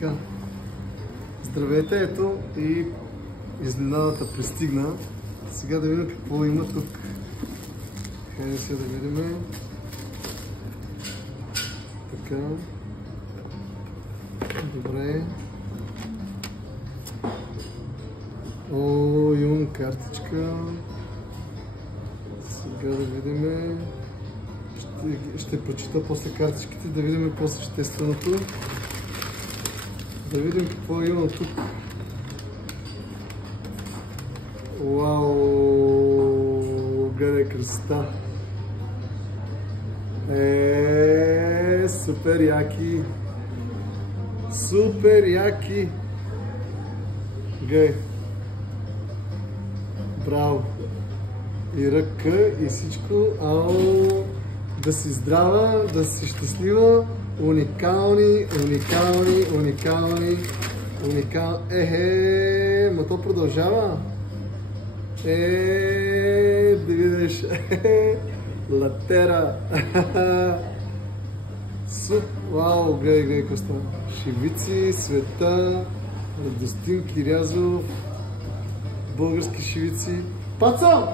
Така. Здравейте, ето и изненадата пристигна. Сега да видим какво има тук. Хайде сега да видим. Така. Добре. О, имам картичка. Сега да видим. Ще прочита после картичките, да видим по-същественото. Да видим какво има тук. Вау! Гледай красота! Супер яки! Супер яки! Гледай! Браво! И ръка, и всичко. Ау! Да си здрава, да си щастлива! Уникални. Ма то продължава. Да видиш. Латера. Вау, гледай какво става. Шивици, Света, Радостин Кирязов, български шивици. Пацо!